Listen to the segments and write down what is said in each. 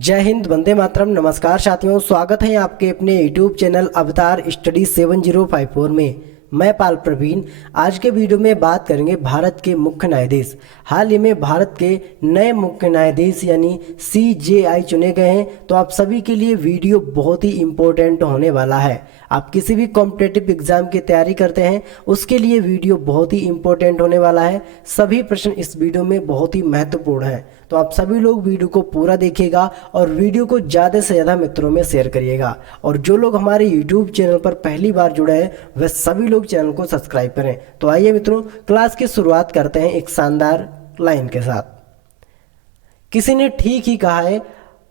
जय हिंद, वंदे मातरम। नमस्कार साथियों, स्वागत है आपके अपने यूट्यूब चैनल अवतार स्टडी 7054 में। मैं पाल प्रवीण। आज के वीडियो में बात करेंगे भारत के मुख्य न्यायाधीश। हाल ही में भारत के नए मुख्य न्यायाधीश यानी CJI चुने गए हैं, तो आप सभी के लिए वीडियो बहुत ही इम्पोर्टेंट होने वाला है। आप किसी भी कॉम्पिटिटिव एग्जाम की तैयारी करते हैं उसके लिए वीडियो बहुत ही इम्पोर्टेंट होने वाला है। सभी प्रश्न इस वीडियो में बहुत ही महत्वपूर्ण हैं, तो आप सभी लोग वीडियो को पूरा देखिएगा और वीडियो को ज़्यादा से ज़्यादा मित्रों में शेयर करिएगा। और जो लोग हमारे यूट्यूब चैनल पर पहली बार जुड़े हैं वह सभी लोग चैनल को सब्सक्राइब करें। तो आइए मित्रों, क्लास की शुरुआत करते हैं एक शानदार लाइन के साथ। किसी ने ठीक ही कहा है,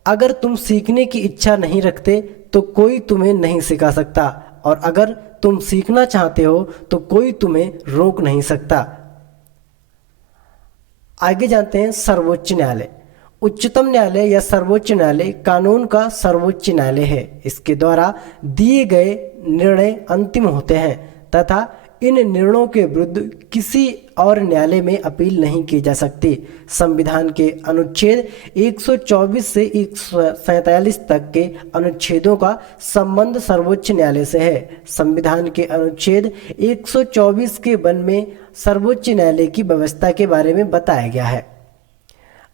अगर तुम सीखने की इच्छा नहीं रखते तो कोई तुम्हें नहीं सिखा सकता, और अगर तुम सीखना चाहते हो तो कोई तुम्हें रोक नहीं सकता। आगे जानते हैं सर्वोच्च न्यायालय। उच्चतम न्यायालय या सर्वोच्च न्यायालय कानून का सर्वोच्च न्यायालय है। इसके द्वारा दिए गए निर्णय अंतिम होते हैं तथा इन निर्णयों के विरुद्ध किसी और न्यायालय में अपील नहीं की जा सकती। संविधान के अनुच्छेद 124 से 147 तक के अनुच्छेदों का संबंध सर्वोच्च न्यायालय से है। संविधान के अनुच्छेद 124 के 1 में सर्वोच्च न्यायालय की व्यवस्था के बारे में बताया गया है।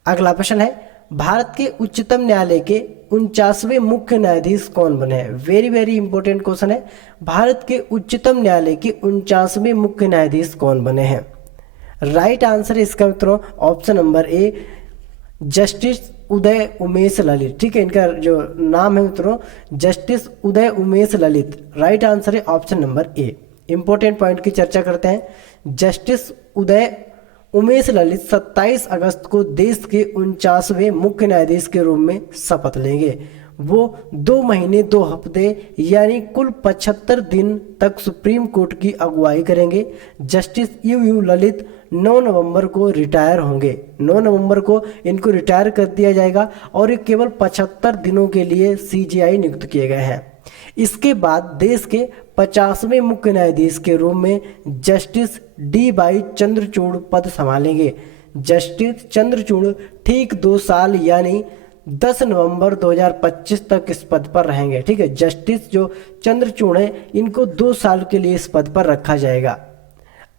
अगला प्रश्न है, भारत के उच्चतम न्यायालय के 49वें मुख्य न्यायाधीश कौन बने हैं? वेरी इंपॉर्टेंट क्वेश्चन है। भारत के उच्चतम न्यायालय के 49वें मुख्य न्यायाधीश कौन बने हैं? राइट आंसर इसका मित्रों option number A, justice Uday Umesh Lalit. ठीक है, इनका जो नाम है मित्रों justice Uday Umesh Lalit. Right answer है option number A. Important point की चर्चा करते हैं। जस्टिस उदय उमेश ललित 27 अगस्त को देश के 49वें मुख्य न्यायाधीश के रूप में शपथ लेंगे। वो 2 महीने 2 हफ्ते यानी कुल 75 दिन तक सुप्रीम कोर्ट की अगुवाई करेंगे। जस्टिस यू ललित 9 नवंबर को रिटायर होंगे। 9 नवंबर को इनको रिटायर कर दिया जाएगा और ये केवल 75 दिनों के लिए CJI नियुक्त किए गए हैं। इसके बाद देश के 50वें मुख्य न्यायाधीश के रूप में जस्टिस DY चंद्रचूड़ पद संभालेंगे। जस्टिस चंद्रचूड़ ठीक 2 साल यानी 10 नवंबर 2025 तक इस पद पर रहेंगे। ठीक है, जस्टिस जो चंद्रचूड़ हैं इनको 2 साल के लिए इस पद पर रखा जाएगा।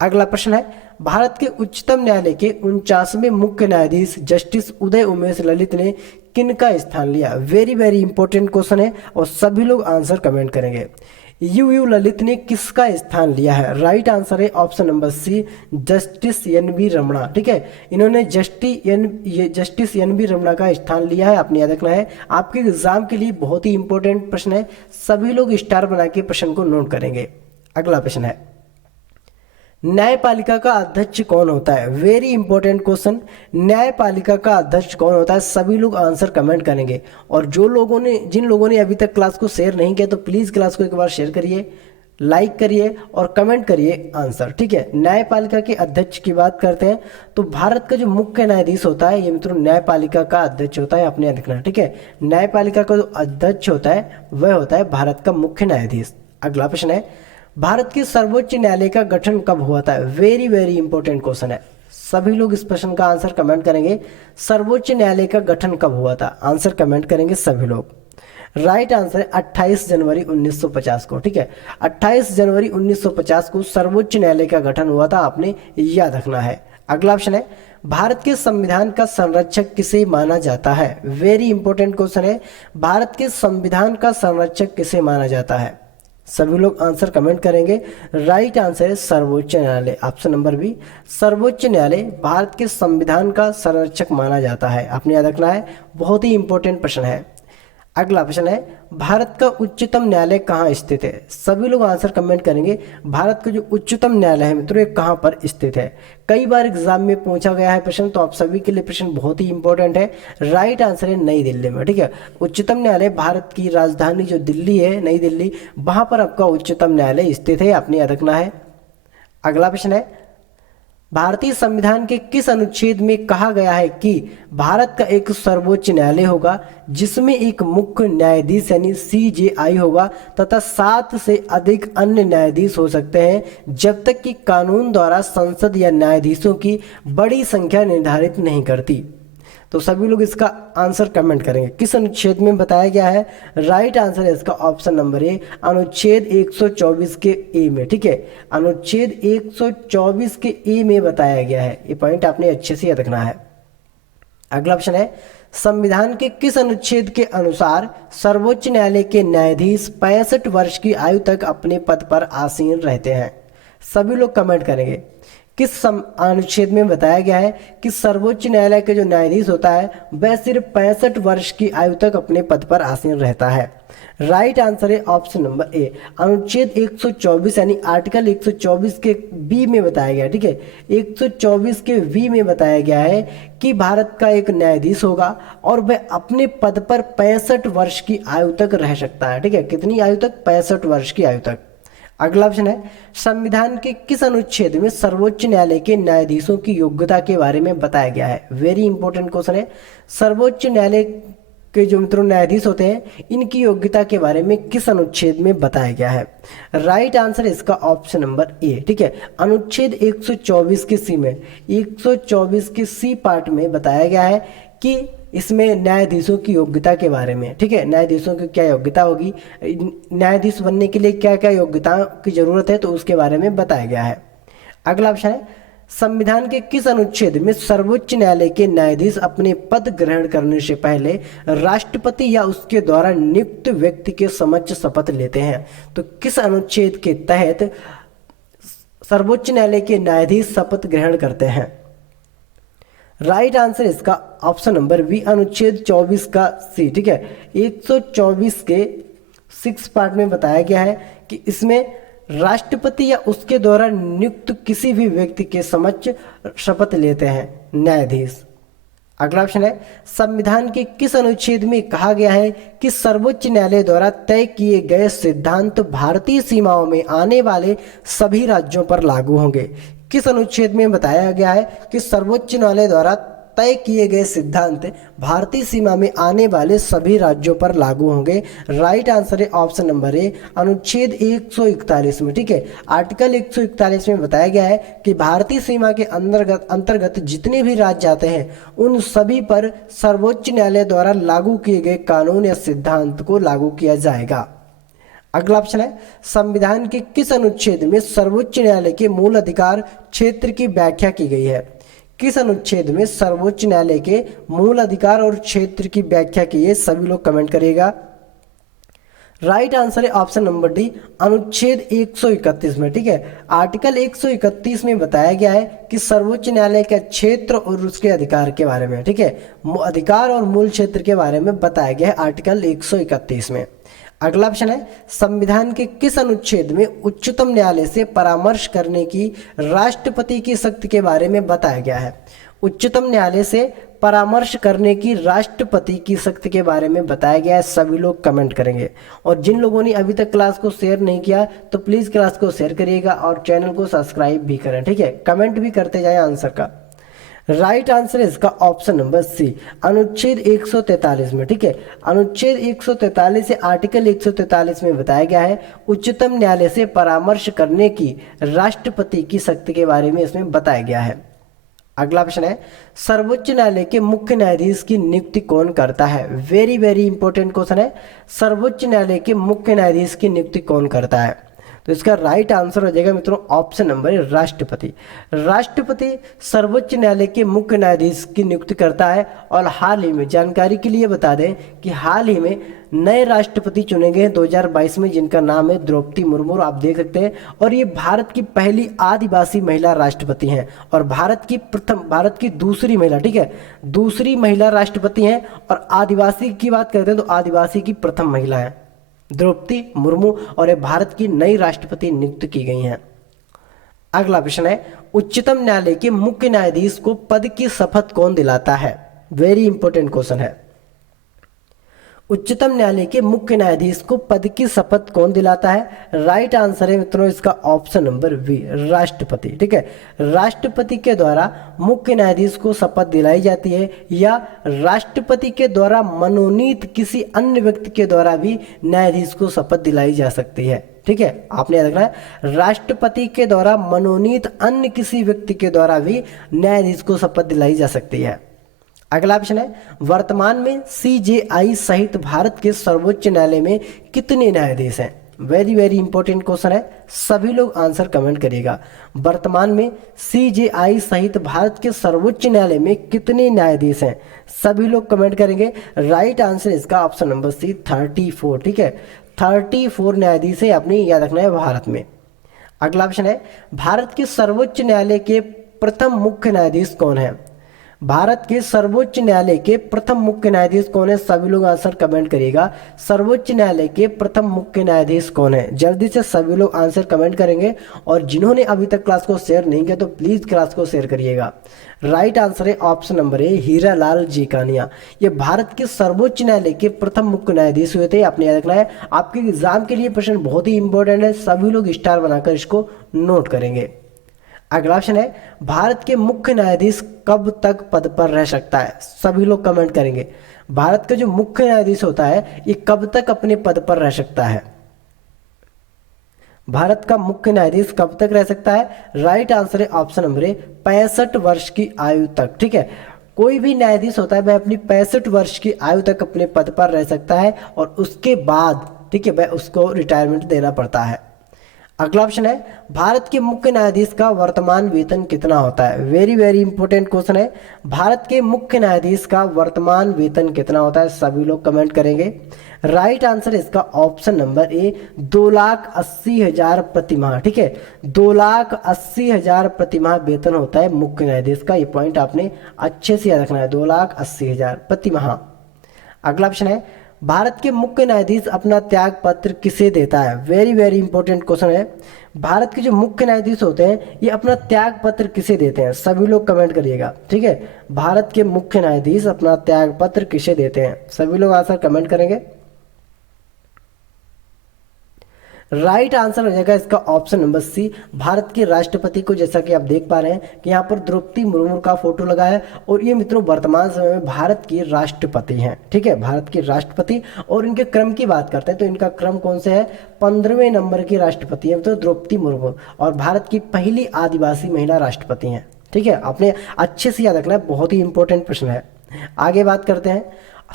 अगला प्रश्न है, भारत के उच्चतम न्यायालय के 49वें मुख्य न्यायाधीश जस्टिस उदय उमेश ललित ने किनका स्थान लिया? वेरी इंपॉर्टेंट क्वेश्चन है और सभी लोग आंसर कमेंट करेंगे। यू ललित ने किसका स्थान लिया है? राइट आंसर है option number C, justice NV Ramana. ठीक है, इन्होंने जस्टिस NV रमणा का स्थान लिया है। आपने याद रखना है, आपके एग्जाम के लिए बहुत ही इंपॉर्टेंट प्रश्न है। सभी लोग स्टार बना के प्रश्न को नोट करेंगे। अगला प्रश्न है, न्यायपालिका का अध्यक्ष कौन होता है? Very important question. न्यायपालिका का अध्यक्ष कौन होता है? सभी लोग आंसर कमेंट करेंगे। और जिन लोगों ने अभी तक क्लास को शेयर नहीं किया तो प्लीज क्लास को एक बार शेयर करिए, लाइक करिए और कमेंट करिए आंसर। ठीक है, न्यायपालिका के अध्यक्ष की बात करते हैं तो भारत का जो मुख्य न्यायाधीश होता है ये मित्रों न्यायपालिका का अध्यक्ष होता है। अपने देखना। ठीक है, न्यायपालिका का जो अध्यक्ष होता है वह होता है भारत का मुख्य न्यायाधीश। अगला प्रश्न है, भारत के सर्वोच्च न्यायालय का गठन कब हुआ था? वेरी इंपॉर्टेंट क्वेश्चन है। सभी लोग इस प्रश्न का आंसर कमेंट करेंगे। सर्वोच्च न्यायालय का गठन कब हुआ था? आंसर कमेंट करेंगे सभी लोग। राइट आंसर है 28 जनवरी 1950 को। ठीक है, 28 जनवरी 1950 को सर्वोच्च न्यायालय का गठन हुआ था। आपने याद रखना है। अगला ऑप्शन है, भारत के संविधान का संरक्षक किसे माना जाता है? वेरी इंपॉर्टेंट क्वेश्चन है। भारत के संविधान का संरक्षक किसे माना जाता है? सभी लोग आंसर कमेंट करेंगे। राइट आंसर है सर्वोच्च न्यायालय, ऑप्शन नंबर बी। सर्वोच्च न्यायालय भारत के संविधान का संरक्षक माना जाता है। आपने याद रखना है, बहुत ही इंपॉर्टेंट प्रश्न है। अगला प्रश्न है, भारत का उच्चतम न्यायालय कहाँ स्थित है? सभी लोग आंसर कमेंट करेंगे। भारत का जो उच्चतम न्यायालय है मित्रों ये कहाँ पर स्थित है? कई बार एग्जाम में पूछा गया है प्रश्न, तो आप सभी के लिए प्रश्न बहुत ही इंपॉर्टेंट है। राइट आंसर है नई दिल्ली में। ठीक है, उच्चतम न्यायालय भारत की राजधानी जो दिल्ली है, नई दिल्ली, वहां पर आपका उच्चतम न्यायालय स्थित है। आपने याद रखना है। अगला प्रश्न है, भारतीय संविधान के किस अनुच्छेद में कहा गया है कि भारत का एक सर्वोच्च न्यायालय होगा जिसमें एक मुख्य न्यायाधीश यानी CJI होगा तथा 7 से अधिक अन्य न्यायाधीश हो सकते हैं जब तक कि कानून द्वारा संसद या न्यायाधीशों की बड़ी संख्या निर्धारित नहीं करती? तो सभी लोग इसका आंसर कमेंट करेंगे। किस अनुच्छेद में बताया गया है? राइट आंसर है इसका ऑप्शन नंबर ए, अनुच्छेद 124 के ए में। ठीक है, अनुच्छेद 124 के ए में बताया गया है। ये पॉइंट आपने अच्छे से याद रखना है। अगला ऑप्शन है, संविधान के किस अनुच्छेद के अनुसार सर्वोच्च न्यायालय के न्यायाधीश 65 वर्ष की आयु तक अपने पद पर आसीन रहते हैं? सभी लोग कमेंट करेंगे। किस अनुच्छेद में बताया गया है कि सर्वोच्च न्यायालय के जो न्यायाधीश होता है वह सिर्फ 65 वर्ष की आयु तक अपने पद पर आसीन रहता है? राइट आंसर है ऑप्शन नंबर ए, अनुच्छेद 124 यानी आर्टिकल 124 के बी में बताया गया है। ठीक है, 124 के बी में बताया गया है कि भारत का एक न्यायाधीश होगा और वह अपने पद पर 65 वर्ष की आयु तक रह सकता है। ठीक है, कितनी आयु तक? 65 वर्ष की आयु तक। अगला ऑप्शन है, संविधान के किस अनुच्छेद में सर्वोच्च न्यायालय के न्यायाधीशों की योग्यता के बारे में बताया गया है? वेरी इंपॉर्टेंट क्वेश्चन है। सर्वोच्च न्यायालय के जो मित्रों न्यायाधीश होते हैं इनकी योग्यता के बारे में किस अनुच्छेद में बताया गया है? राइट आंसर इसका ऑप्शन नंबर ए। ठीक है, अनुच्छेद 124 के सी में, 124 के सी पार्ट में बताया गया है कि इसमें न्यायाधीशों की योग्यता के बारे में। ठीक है, न्यायाधीशों की क्या योग्यता होगी, न्यायाधीश बनने के लिए क्या क्या योग्यता की जरूरत है, तो उसके बारे में बताया गया है। अगला ऑप्शन है, संविधान के किस अनुच्छेद में सर्वोच्च न्यायालय के न्यायाधीश अपने पद ग्रहण करने से पहले राष्ट्रपति या उसके द्वारा नियुक्त व्यक्ति के समक्ष शपथ लेते हैं? तो किस अनुच्छेद के तहत सर्वोच्च न्यायालय के न्यायाधीश शपथ ग्रहण करते हैं? राइट आंसर इसका ऑप्शन नंबर बी, अनुच्छेद 24 का सी। ठीक है, 124 के 6 पार्ट में बताया गया है कि इसमें राष्ट्रपति या उसके द्वारा नियुक्त किसी भी व्यक्ति के समक्ष शपथ लेते हैं न्यायाधीश। अगला ऑप्शन है, संविधान के किस अनुच्छेद में कहा गया है कि सर्वोच्च न्यायालय द्वारा तय किए गए सिद्धांत भारतीय सीमाओं में आने वाले सभी राज्यों पर लागू होंगे? किस अनुच्छेद में बताया गया है कि सर्वोच्च न्यायालय द्वारा तय किए गए सिद्धांत भारतीय सीमा में आने वाले सभी राज्यों पर लागू होंगे? राइट आंसर है ऑप्शन नंबर ए, अनुच्छेद 141 में। ठीक है, आर्टिकल 141 में बताया गया है कि भारतीय सीमा के अंतर्गत जितने भी राज्य आते हैं उन सभी पर सर्वोच्च न्यायालय द्वारा लागू किए गए कानून या सिद्धांत को लागू किया जाएगा। अगला ऑप्शन है, संविधान के किस अनुच्छेद में सर्वोच्च न्यायालय के मूल अधिकार क्षेत्र की व्याख्या की गई है? किस अनुच्छेद में सर्वोच्च न्यायालय के मूल अधिकार और क्षेत्र की व्याख्या की है? सभी लोग कमेंट करिएगा। राइट आंसर है ऑप्शन नंबर डी, अनुच्छेद 131 में। ठीक है, आर्टिकल 131 में बताया गया है कि सर्वोच्च न्यायालय का क्षेत्र और उसके अधिकार के बारे में। ठीक है, अधिकार और मूल क्षेत्र के बारे में बताया गया है आर्टिकल 131 में। अगला ऑप्शन है, संविधान के किस अनुच्छेद में उच्चतम न्यायालय से परामर्श करने की राष्ट्रपति की शक्ति के बारे में बताया गया है? उच्चतम न्यायालय से परामर्श करने की राष्ट्रपति की शक्ति के बारे में बताया गया है। सभी लोग कमेंट करेंगे। और जिन लोगों ने अभी तक क्लास को शेयर नहीं किया तो प्लीज़ क्लास को शेयर करिएगा और चैनल को सब्सक्राइब भी करें। ठीक है, कमेंट भी करते जाए आंसर का। राइट आंसर है इसका ऑप्शन नंबर सी, अनुच्छेद 143 में। ठीक है, अनुच्छेद 143 से आर्टिकल 143 में बताया गया है उच्चतम न्यायालय से परामर्श करने की राष्ट्रपति की शक्ति के बारे में इसमें बताया गया है। अगला ऑप्शन है, सर्वोच्च न्यायालय के मुख्य न्यायाधीश की नियुक्ति कौन करता है? वेरी वेरी इंपॉर्टेंट क्वेश्चन है। सर्वोच्च न्यायालय के मुख्य न्यायाधीश की नियुक्ति कौन करता है? तो इसका राइट आंसर हो जाएगा मित्रों ऑप्शन नंबर है राष्ट्रपति। राष्ट्रपति सर्वोच्च न्यायालय के मुख्य न्यायाधीश की नियुक्ति करता है। और हाल ही में जानकारी के लिए बता दें कि हाल ही में नए राष्ट्रपति चुने गए 2022 में, जिनका नाम है द्रौपदी मुर्मू। आप देख सकते हैं, और ये भारत की पहली आदिवासी महिला राष्ट्रपति हैं और भारत की दूसरी महिला। ठीक है, दूसरी महिला राष्ट्रपति हैं। और आदिवासी की बात करते हैं तो आदिवासी की प्रथम महिला है द्रौपदी मुर्मू, और ये भारत की नई राष्ट्रपति नियुक्त की गई हैं। अगला प्रश्न है, उच्चतम न्यायालय के मुख्य न्यायाधीश को पद की शपथ कौन दिलाता है? वेरी इंपॉर्टेंट क्वेश्चन है। उच्चतम न्यायालय के मुख्य न्यायाधीश को पद की शपथ कौन दिलाता है? राइट आंसर है मित्रों इसका ऑप्शन नंबर बी, राष्ट्रपति। ठीक है, राष्ट्रपति के द्वारा मुख्य न्यायाधीश को शपथ दिलाई जाती है, या राष्ट्रपति के द्वारा मनोनीत किसी अन्य व्यक्ति के द्वारा भी न्यायाधीश को शपथ दिलाई जा सकती है। ठीक है, आपने याद रखना है, राष्ट्रपति के द्वारा मनोनीत अन्य किसी व्यक्ति के द्वारा भी न्यायाधीश को शपथ दिलाई जा सकती है। अगला ऑप्शन है वर्तमान में सीजेआई सहित भारत के सर्वोच्च न्यायालय में कितने न्यायाधीश हैं। वेरी वेरी इंपॉर्टेंट क्वेश्चन है, सभी लोग आंसर कमेंट करिएगा। वर्तमान में सीजेआई सहित भारत के सर्वोच्च न्यायालय में कितने न्यायाधीश हैं, सभी लोग कमेंट करेंगे। राइट आंसर इसका ऑप्शन नंबर सी 34। ठीक है, 34 न्यायाधीश है, आपने याद रखना है भारत में। अगला ऑप्शन है भारत के सर्वोच्च न्यायालय के प्रथम मुख्य न्यायाधीश कौन है। भारत के सर्वोच्च न्यायालय के प्रथम मुख्य न्यायाधीश कौन है, सभी लोग आंसर कमेंट करिएगा। सर्वोच्च न्यायालय के प्रथम मुख्य न्यायाधीश कौन है, जल्दी से सभी लोग आंसर कमेंट करेंगे। और जिन्होंने अभी तक क्लास को शेयर नहीं किया तो प्लीज क्लास को शेयर करिएगा। राइट आंसर है ऑप्शन नंबर ए हीरालाल जीकानिया। ये भारत के सर्वोच्च न्यायालय के प्रथम मुख्य न्यायाधीश हुए थे, आपने याद रखना है। आपके एग्जाम के लिए प्रश्न बहुत ही इंपॉर्टेंट है, सभी लोग स्टार बनाकर इसको नोट करेंगे। अगला ऑप्शन है भारत के मुख्य न्यायाधीश कब तक पद पर रह सकता है, सभी लोग कमेंट करेंगे। भारत का जो मुख्य न्यायाधीश होता है ये कब तक अपने पद पर रह सकता है। भारत का मुख्य न्यायाधीश कब तक रह सकता है। राइट आंसर है ऑप्शन नंबर ए 65 वर्ष की आयु तक। ठीक है, कोई भी न्यायाधीश होता है वह अपनी 65 वर्ष की आयु तक अपने पद पर रह सकता है और उसके बाद ठीक है वह उसको रिटायरमेंट देना पड़ता है। अगला ऑप्शन है भारत के मुख्य न्यायाधीश का वर्तमान वेतन कितना होता है। वेरी वेरी इंपॉर्टेंट क्वेश्चन है, भारत के मुख्य न्यायाधीश का वर्तमान वेतन कितना होता है, सभी लोग कमेंट करेंगे। राइट आंसर इसका ऑप्शन नंबर ए 2,80,000 प्रति माह। ठीक है, 2,80,000 प्रति माह वेतन होता है मुख्य न्यायाधीश का। ये पॉइंट आपने अच्छे से याद रखना है, 2,80,000 प्रति माह। अगला ऑप्शन है भारत के मुख्य न्यायाधीश अपना त्याग पत्र किसे देता है। वेरी वेरी इंपॉर्टेंट क्वेश्चन है, भारत के जो मुख्य न्यायाधीश होते हैं ये अपना त्याग पत्र किसे देते हैं, सभी लोग कमेंट करिएगा। ठीक है, भारत के मुख्य न्यायाधीश अपना त्याग पत्र किसे देते हैं, सभी लोग आंसर कमेंट करेंगे। राइट आंसर हो जाएगा इसका ऑप्शन नंबर सी भारत के राष्ट्रपति को। जैसा कि आप देख पा रहे हैं कि यहाँ पर द्रौपदी मुर्मू का फोटो लगा है और ये मित्रों वर्तमान समय में भारत की राष्ट्रपति हैं। ठीक है, भारत की राष्ट्रपति। और इनके क्रम की बात करते हैं तो इनका क्रम कौन से है, 15वें नंबर की राष्ट्रपति है तो द्रौपदी मुर्मू, और भारत की पहली आदिवासी महिला राष्ट्रपति हैं। ठीक है, आपने अच्छे से याद रखना है, बहुत ही इंपॉर्टेंट प्रश्न है। आगे बात करते हैं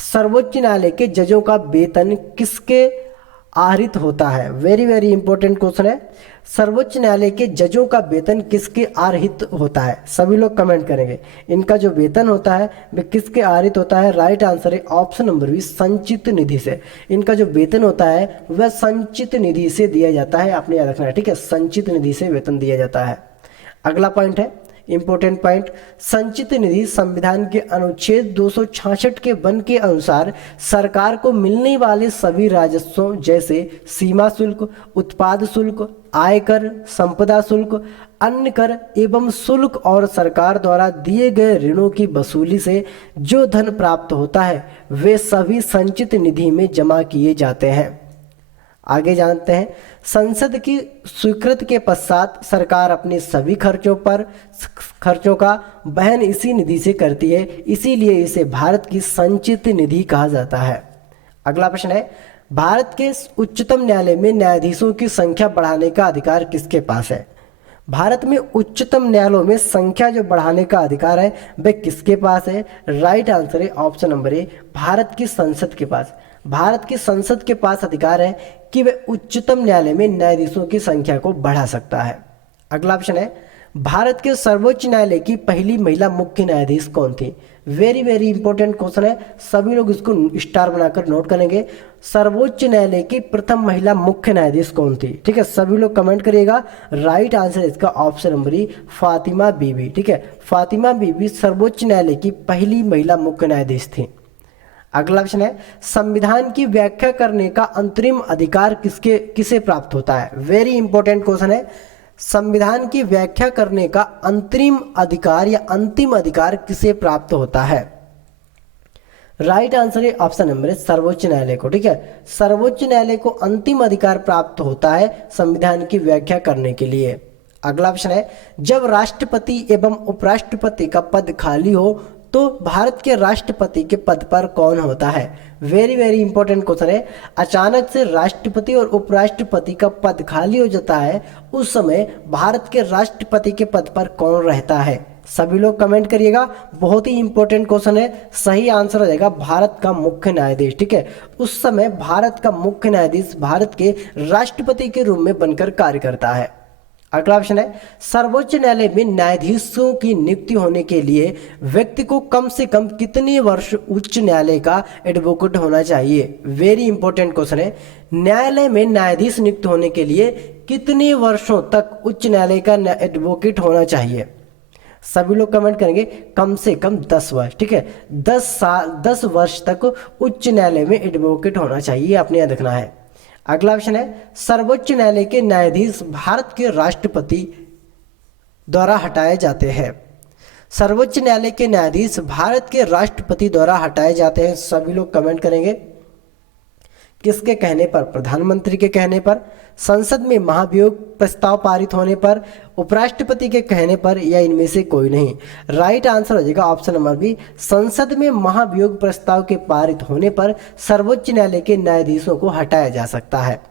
सर्वोच्च न्यायालय के जजों का वेतन किसके आहरित होता है। वेरी वेरी इंपॉर्टेंट क्वेश्चन है, सर्वोच्च न्यायालय के जजों का वेतन किसके आहरित होता है, सभी लोग कमेंट करेंगे। इनका जो वेतन होता है वह किसके आहरित होता है। राइट आंसर है ऑप्शन नंबर बी संचित निधि से। इनका जो वेतन होता है वह संचित निधि से दिया जाता है, आपने याद रखना है। ठीक है, संचित निधि से वेतन दिया जाता है। अगला पॉइंट है इंपॉर्टेंट पॉइंट, संचित निधि संविधान के अनुच्छेद 266 के वन के अनुसार सरकार को मिलने वाले सभी राजस्वों जैसे सीमा शुल्क, उत्पाद शुल्क, आयकर, संपदा शुल्क, अन्य कर एवं शुल्क और सरकार द्वारा दिए गए ऋणों की वसूली से जो धन प्राप्त होता है वे सभी संचित निधि में जमा किए जाते हैं। आगे जानते हैं संसद की स्वीकृति के पश्चात सरकार अपने सभी खर्चों का वहन इसी निधि से करती है, इसीलिए इसे भारत की संचित निधि कहा जाता है। अगला प्रश्न है भारत के उच्चतम न्यायालय में न्यायाधीशों की संख्या बढ़ाने का अधिकार किसके पास है। भारत में उच्चतम न्यायालयों में संख्या जो बढ़ाने का अधिकार है वह किसके पास है। राइट आंसर है ऑप्शन नंबर ए भारत की संसद के पास। भारत की संसद के पास अधिकार है कि वह उच्चतम न्यायालय में न्यायाधीशों की संख्या को बढ़ा सकता है। अगला ऑप्शन है भारत के सर्वोच्च न्यायालय की पहली महिला मुख्य न्यायाधीश कौन थी। वेरी वेरी इंपॉर्टेंट क्वेश्चन है, सभी लोग इसको स्टार बनाकर नोट करेंगे। सर्वोच्च न्यायालय की प्रथम महिला मुख्य न्यायाधीश कौन थी। ठीक है, सभी लोग कमेंट करिएगा। राइट आंसर इसका ऑप्शन नंबर ई फातिमा बीबी। ठीक है, फातिमा बीबी सर्वोच्च न्यायालय की पहली महिला मुख्य न्यायाधीश थी। अगला ऑप्शन है संविधान की व्याख्या करने का अंतरिम अधिकार किसे प्राप्त होता है। वेरी इंपॉर्टेंट क्वेश्चन है, संविधान की व्याख्या करने का अंतरिम अधिकार या अंतिम अधिकार किसे प्राप्त होता है। राइट आंसर है ऑप्शन नंबर है सर्वोच्च न्यायालय को। ठीक है, सर्वोच्च न्यायालय को अंतिम अधिकार प्राप्त होता है संविधान की व्याख्या करने के लिए। अगला ऑप्शन है जब राष्ट्रपति एवं उपराष्ट्रपति का पद खाली हो तो भारत के राष्ट्रपति के पद पर कौन होता है। वेरी वेरी इंपॉर्टेंट क्वेश्चन है, अचानक से राष्ट्रपति और उपराष्ट्रपति का पद खाली हो जाता है उस समय भारत के राष्ट्रपति के पद पर कौन रहता है। सभी लोग कमेंट करिएगा, बहुत ही इंपॉर्टेंट क्वेश्चन है। सही आंसर हो जाएगा भारत का मुख्य न्यायाधीश। ठीक है, उस समय भारत का मुख्य न्यायाधीश भारत के राष्ट्रपति के रूप में बनकर कार्य करता है। अगला ऑप्शन है सर्वोच्च न्यायालय में न्यायाधीशों की नियुक्ति होने के लिए व्यक्ति को कम से कम कितने वर्ष उच्च न्यायालय का एडवोकेट होना चाहिए। वेरी इंपॉर्टेंट क्वेश्चन है। न्यायालय में न्यायाधीश नियुक्त होने के लिए कितने वर्षों तक उच्च न्यायालय का एडवोकेट होना चाहिए। सभी लोग कमेंट करेंगे कम से कम 10 वर्ष। ठीक है, 10 वर्ष तक उच्च न्यायालय में एडवोकेट होना चाहिए, आपने याद रखना है। अगला ऑप्शन है सर्वोच्च न्यायालय के न्यायाधीश भारत के राष्ट्रपति द्वारा हटाए जाते हैं। सर्वोच्च न्यायालय के न्यायाधीश भारत के राष्ट्रपति द्वारा हटाए जाते हैं। सभी लोग कमेंट करेंगे किसके कहने पर। प्रधानमंत्री के कहने पर, संसद में महाभियोग प्रस्ताव पारित होने पर, उपराष्ट्रपति के कहने पर, या इनमें से कोई नहीं। राइट आंसर हो जाएगा ऑप्शन नंबर बी, संसद में महाभियोग प्रस्ताव के पारित होने पर सर्वोच्च न्यायालय के न्यायाधीशों को हटाया जा सकता है।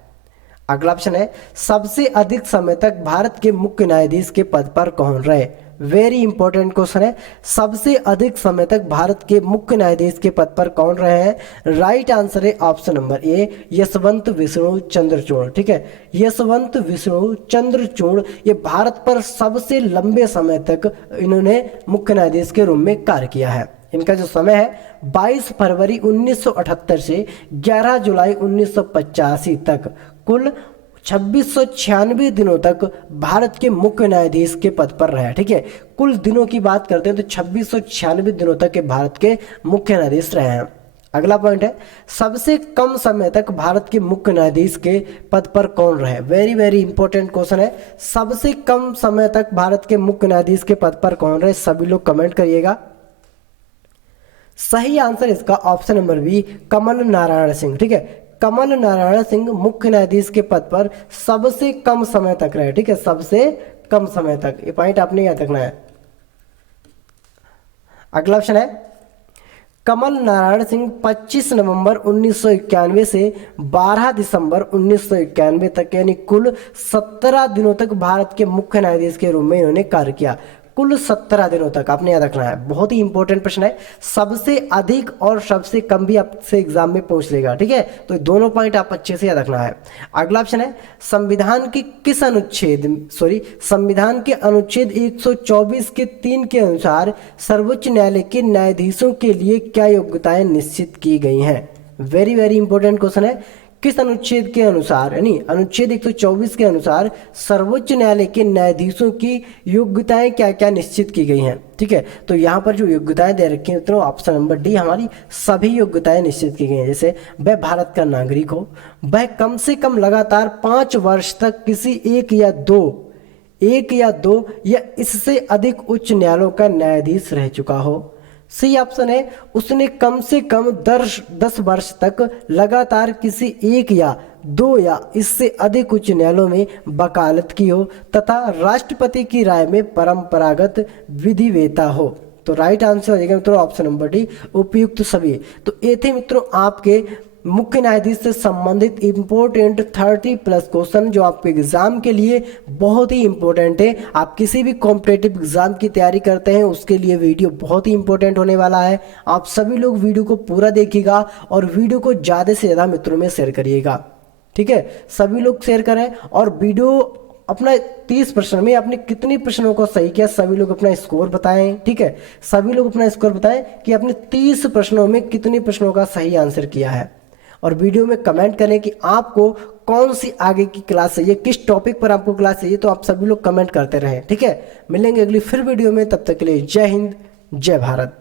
अगला ऑप्शन है सबसे अधिक समय तक भारत के मुख्य न्यायाधीश के पद पर कौन रहे। वेरी इंपॉर्टेंट क्वेश्चन है, सबसे अधिक समय तक भारत के मुख्य न्यायाधीश के पद पर कौन रहे हैं। राइट आंसर है option number A, Yashwant Vishnu Chandrachud. ठीक है, यशवंत विष्णु चंद्रचूड़ ये भारत पर सबसे लंबे समय तक इन्होंने मुख्य न्यायाधीश के रूप में कार्य किया है। इनका जो समय है 22 फरवरी 1978 से 11 जुलाई 1985 तक, कुल 2696 दिनों तक भारत के मुख्य न्यायाधीश के पद पर रहे। ठीक है, कुल दिनों की बात करते हैं तो 2696 दिनों तक के भारत के मुख्य न्यायाधीश रहे हैं। अगला पॉइंट है सबसे कम समय तक भारत के मुख्य न्यायाधीश के पद पर कौन रहे। वेरी वेरी इंपॉर्टेंट क्वेश्चन है, सबसे कम समय तक भारत के मुख्य न्यायाधीश के पद पर कौन रहे। सभी लोग कमेंट करिएगा। सही आंसर इसका option number B, Kamal Narayan Singh. ठीक है, कमल नारायण सिंह मुख्य न्यायाधीश के पद पर सबसे कम समय तक रहे। ठीक है, सबसे कम समय तक, ये पॉइंट आपने याद रखना है। अगला ऑप्शन है कमल नारायण सिंह 25 नवंबर 1991 से 12 दिसंबर 1991 तक, यानी कुल 17 दिनों तक भारत के मुख्य न्यायाधीश के रूप में इन्होंने कार्य किया। कुल 17 दिनों तक, आपने याद रखना है। बहुत ही इंपॉर्टेंट प्रश्न है, सबसे अधिक और सबसे कम भी आपसे एग्जाम में पूछ लेगा। ठीक है, तो दोनों पॉइंट आप अच्छे से याद रखना है। अगला ऑप्शन है संविधान के अनुच्छेद 124 के 3 के अनुसार सर्वोच्च न्यायालय के न्यायाधीशों के लिए क्या योग्यताएं निश्चित की गई हैं। वेरी वेरी इंपॉर्टेंट क्वेश्चन है, किस अनुच्छेद के अनुसार, यानी अनुच्छेद 124 के अनुसार सर्वोच्च न्यायालय के न्यायाधीशों की योग्यताएं क्या क्या निश्चित की गई हैं। ठीक है, तो यहाँ पर जो योग्यताएं दे रखी हैं तो ऑप्शन नंबर डी हमारी सभी योग्यताएं निश्चित की गई हैं। जैसे वह भारत का नागरिक हो, वह कम से कम लगातार 5 वर्ष तक किसी एक या दो या इससे अधिक उच्च न्यायालयों का न्यायाधीश रह चुका हो। सही ऑप्शन है उसने कम से कम 10 वर्ष तक लगातार किसी एक या दो या इससे अधिक उच्च न्यायालयों में वकालत की हो तथा राष्ट्रपति की राय में परंपरागत विधिवेता हो। तो राइट आंसर हो जाएगा मित्रों ऑप्शन नंबर डी, उपयुक्त सभी। तो ये थे मित्रों आपके मुख्य न्यायाधीश से संबंधित इंपोर्टेंट 30+ क्वेश्चन जो आपके एग्जाम के लिए बहुत ही इंपॉर्टेंट है। आप किसी भी कॉम्पिटेटिव एग्जाम की तैयारी करते हैं उसके लिए वीडियो बहुत ही इंपॉर्टेंट होने वाला है। आप सभी लोग वीडियो को पूरा देखिएगा और वीडियो को ज़्यादा से ज़्यादा मित्रों में शेयर करिएगा। ठीक है, सभी लोग शेयर करें और वीडियो अपना 30 प्रश्न में आपने कितने प्रश्नों को सही किया सभी लोग अपना स्कोर बताएं। ठीक है, सभी लोग अपना स्कोर बताएं कि आपने 30 प्रश्नों में कितने प्रश्नों का सही आंसर किया है और वीडियो में कमेंट करें कि आपको कौन सी आगे की क्लास चाहिए, किस टॉपिक पर आपको क्लास चाहिए। तो आप सभी लोग कमेंट करते रहें। ठीक है, मिलेंगे अगली फिर वीडियो में, तब तक के लिए जय हिंद जय भारत।